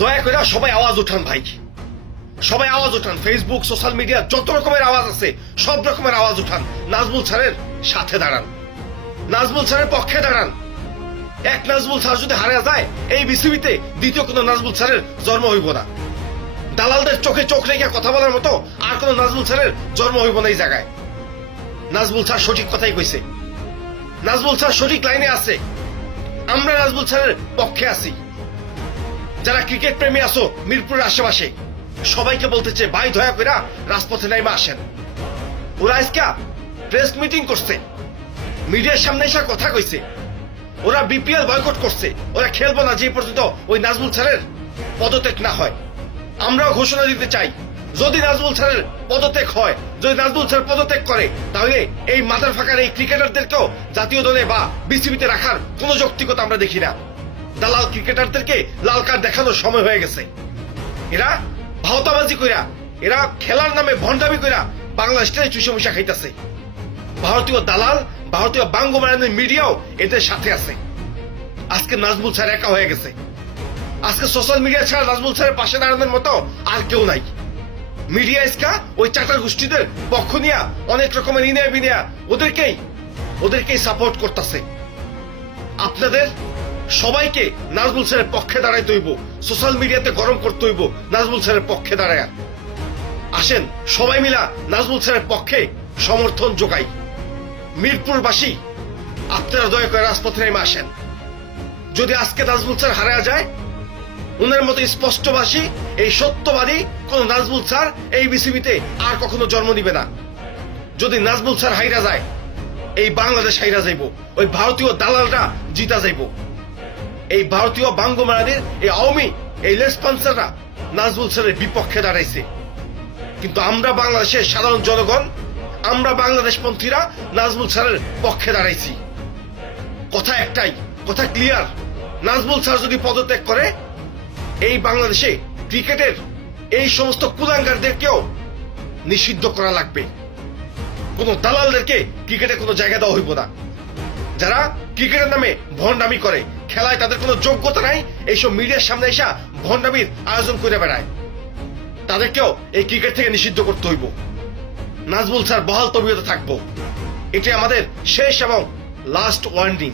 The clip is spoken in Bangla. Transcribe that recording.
দয়া করে সবাই আওয়াজ উঠান ভাই, সবাই আওয়াজ উঠান। ফেসবুক, সোশ্যাল মিডিয়া যত রকমের আওয়াজ আছে সব রকমের আওয়াজ উঠান। নাজমুল স্যারের সাথে দাঁড়ান, নাজমুল স্যারের পক্ষে দাঁড়ান। এক নাজমুল স্যার যদি হারা যায়, এই বিসিবিতে দ্বিতীয় কোন নাজমুল স্যারের জন্ম হইব না। দালালদের চোখে চোখ রেখে কথা বলার মতো আর কোন নাজমুল স্যারের জন্ম হইব না এই জায়গায়। নাজমুল স্যার সঠিক কথাই কইছে, নাজমুল স্যার সঠিক লাইনে আছে। আমরা নাজমুল স্যারের পক্ষে আছি। যারা ক্রিকেট প্রেমী আছো মিরপুরের আশেপাশে, সবাইকে বলতে চাই ভাই দয়া করে রাজপথে নাইমা আসেন। ওরা আজকে প্রেস মিটিং করছে, মিডিয়ার সামনে এসে কথা কইছে। ওরা বিপিএল বয়কট করছে, ওরা খেলবো না যে পর্যন্ত ওই নাজমুল স্যারের পদত্যাগ না হয়। আমরাও ঘোষণা দিতে চাই, যদি নাজমুল স্যারের পদত্যাগ হয়, যদি নাজমুল স্যার পদত্যাগ করে, তাহলে এই মাথার ফাঁকার এই ক্রিকেটারদেরকেও জাতীয় দলে বা বিসিবিতে রাখার কোন যৌক্তিকতা আমরা দেখি না। দালাল ক্রিকেটারদেরকে লাল কার্ড দেখানোর সময় হয়ে গেছে। এরা ভাওতাবাজি কইরা, এরা খেলার নামে ভণ্ডামি কইরা বাংলাদেশটাই চুষে মুষা খাইতেছে। ভারতীয় দালাল, ভারতীয় বাঙ্গমারানের মিডিয়াও এদের সাথে আছে। আজকে নাজমুল স্যার একা হয়ে গেছে। আজকে সোশ্যাল মিডিয়া ছাড়া নাজমুল স্যারের পাশে দাঁড়ানোর মতো আর কেউ নাই। মিডিয়া ইসকা ওই চাটার গোষ্ঠীদের পক্ষ নিয়ে অনেক রকমের ইনিয়া বিনিয়া ওদেরকেই সাপোর্ট করতেছে। আপনাদের সবাইকে নাজমুল স্যারের পক্ষে দাঁড়াইতে হইব, সোশ্যাল মিডিয়াতে গরম করতে হইব নাজমুল স্যারের পক্ষে দাঁড়ায়। আসেন সবাই মিলা নাজমুল স্যারের পক্ষে সমর্থন যোগাই। মিরপুরবাসী আপনারা দয়া করে রাজপথে নেমে আসেন। যদি আজকে নাজমুল স্যার হারা যায়, উনার মতো স্পষ্টবাসী এই সত্যবাদী কোন নাজমুল স্যার এই বিসিবিতে আর কখনো জন্ম নিবে না। যদি নাজমুল স্যার হাইরা যায়, এই বাংলাদেশ হাইরা যাইব, ওই ভারতীয় দালালরা জিতা যাইব। এই ভারতীয় বাঙ্গমারাদের এই আওয়ামী এই লেসপন্সাররা নাজমুল স্যারের বিপক্ষে দাঁড়াইছে। কিন্তু আমরা বাংলাদেশের সাধারণ জনগণ, আমরা বাংলাদেশ পন্থীরা নাজমুল স্যারের পক্ষে দাঁড়াইছি। কথা একটাই, কথা ক্লিয়ার, নাজমুল স্যার যদি পদত্যাগ করে, এই বাংলাদেশে ক্রিকেটের এই সমস্ত কুলাঙ্গারদেরকেও নিষিদ্ধ করা লাগবে। কোন দালালদেরকে ক্রিকেটে কোনো জায়গা দেওয়া হইব না। যারা ক্রিকেটের নামে ভণ্ডামি করে, খেলায় তাদের কোনো যোগ্যতা নাই, এইসব মিডিয়ার সামনে এসে ভণ্ডামির আয়োজন করে বেড়ায়, তাদেরকেও এই ক্রিকেট থেকে নিষিদ্ধ করতে হইব। নাজমুল স্যার বহাল তবিয়তে থাকবো, এটি আমাদের শেষ এবং লাস্ট ওয়ার্নিং।